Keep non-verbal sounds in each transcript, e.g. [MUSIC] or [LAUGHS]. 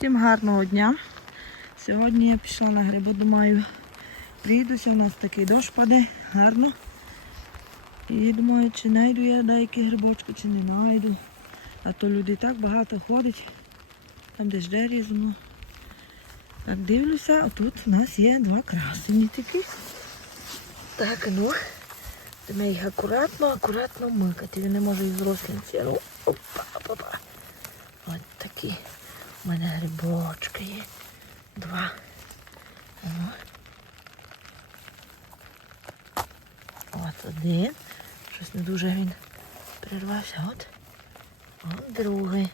Всім гарного дня. Сьогодні я пішла на гриби, думаю, приїдуся, у нас такий дощ паде, гарно. І думаю, чи знайду я деякі грибочки, чи не знайду. А то люди так багато ходять, там де жде різно. Так дивлюся, а тут у нас є два красені такі. Так, ну, треба їх акуратно, акуратно микати. Він не може рослинці. Ну, опа, опа, опа. Ось такі у мене грибочки є. Два. Ано. От один. Щось не дуже він прирвався. От. От другий.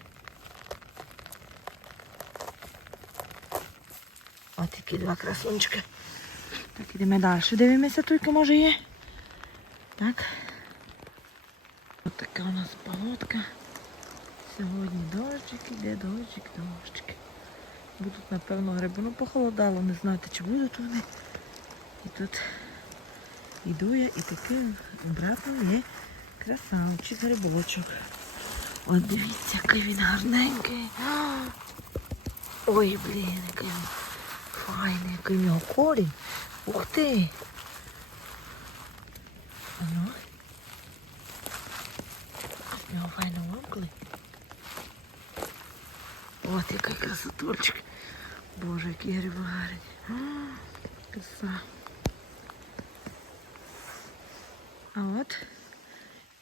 От такі два красунчики. Так, ідемо далі. Дивимося, тільки може є. Так. Ось така у нас погодка. Сьогодні дощик іде, дощик, дощик. Будуть, напевно, гриби. Ну, похолодало, не знати, чи будуть вони. І тут йду я і такий обратно є красавчик грибочок. От дивіться, який він гарненький. Ой, блін, який він файний, який в нього корінь. Ух ти! Ану. В нього файно вимкли. От який красотульчик. Боже, які гриби гарні. Краса. А от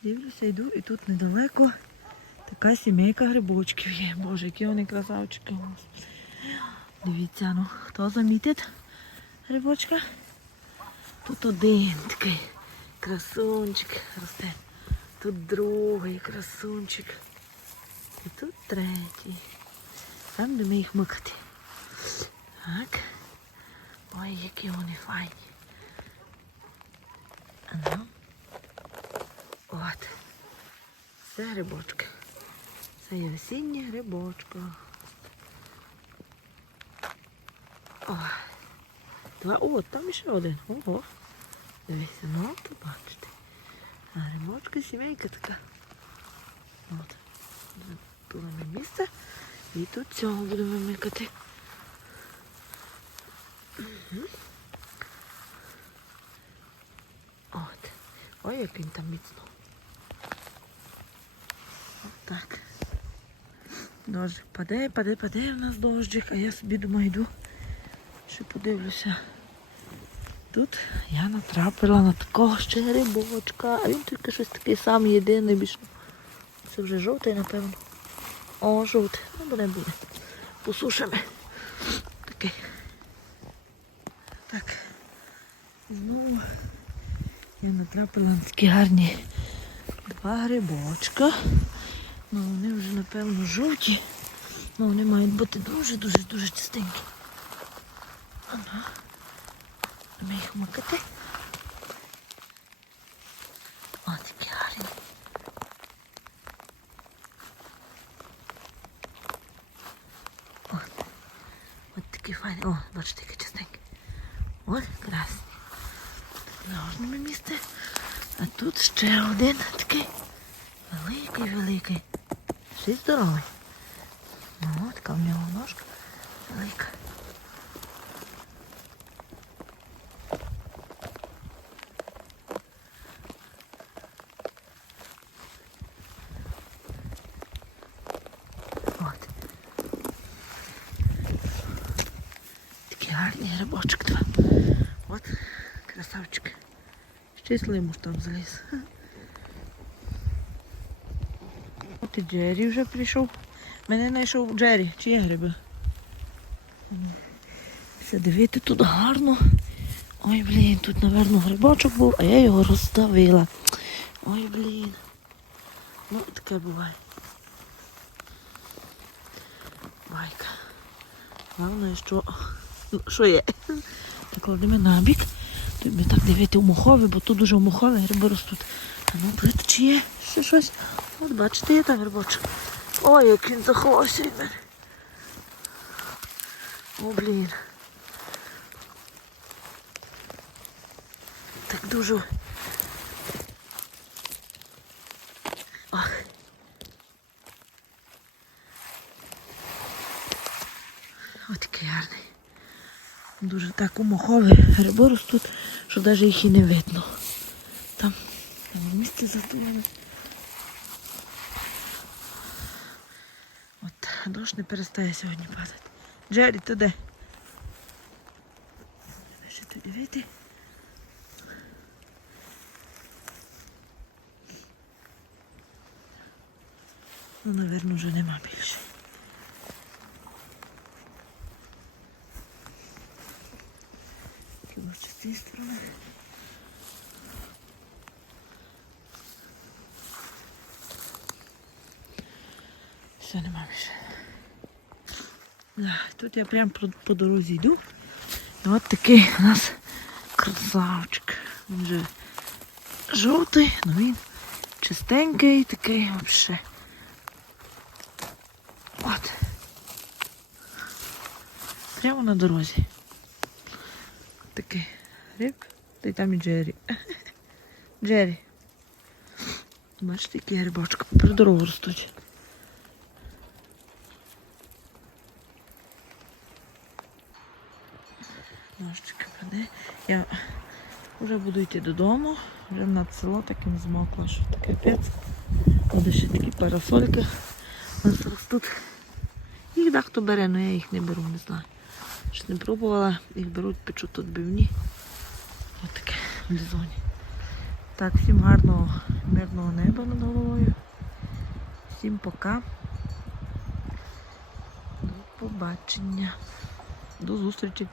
дивлюся, йду і тут недалеко така сімейка грибочків є. Боже, які вони красавчики у нас. Дивіться, ну, хто замітить грибочка? Тут один такий красунчик росте. Тут другий красунчик. І тут третій. Де ми їх микати. Так. Ой, які вони файні. Ано. От. Це грибочки. Це є осіннє грибочко. О. Два. О, там ще один. Ого. Дивіться, ну тут бачите. А грибочки сімейка така. От. Запилимо місце. І тут цього будемо микати. Мгм. От. Ой, як він там міцно. От так. Дощик паде, паде, паде в нас дощик, а я собі думаю йду, що подивлюся. Тут я натрапила на такого ще грибочка, а він тільки щось такий самий єдиний більше. Це вже жовтий, напевно. О, жовтий. Ну, буде буде. Посушимо. Такий. Так. Знову я натрапила на такі гарні два грибочка. Ну, вони вже, напевно, жовті. Ну, вони мають бути дуже-дуже дуже чистенькі. Ага. Ми їх макати. О, такі гарні. О, от файний. О, бачите, який чистенький. Ось красний. Місце. А тут ще один такий великий, великий. Ще й здоровий. Ну, така в нього ножка велика. От. Такий гарний грибочок два. От красавчик. Ще й слимуш там заліз. От і Джері вже прийшов. Мене знайшов Джері. Чи є гриби? Все, дивіться, тут гарно. Ой, блін, тут, напевно, грибочок був, а я його розставила. Ой, блін. Ну, таке буває. Байка. Головне, що, що є. Так кладемо на бік. Тобі так дивити у мохові, бо тут дуже мохові гриби ростуть. А ну, дивіться, чи є ще щось. От бачите, є там грибочок. Ой, як він заховався від мене. О, блін. Так дуже. Ах. Ось такий гарний. Дуже так умахові гриби ростуть, що навіть їх і не видно. Там в місці. От, дощ не перестає сьогодні падати. Джері? Де ще тоді вийти? Ну, напевно, вже нема більше. Що з цієї сторони? Все, нема більше. Тут я прямо по, дорозі йду. І от такий у нас красавчик. Він вже жовтий, але він чистенький, такий взагалі. От. Прямо на дорозі. Такий гриб. Та й там і Джері. [LAUGHS] Джері. Бачите, які грибочки попри дорогу ростуть. Ножчики паде. Я вже буду йти додому. Вже над село таким змокла, що таке капець. Буде ще такі парасольки. У нас ростуть. Їх дехто бере, але я їх не беру, не знаю. Ще не пробувала, їх беруть, печуть тут бивні. Ось таке в лізоні. Так, всім гарного мирного неба над головою. Всім пока. До побачення. До зустрічі.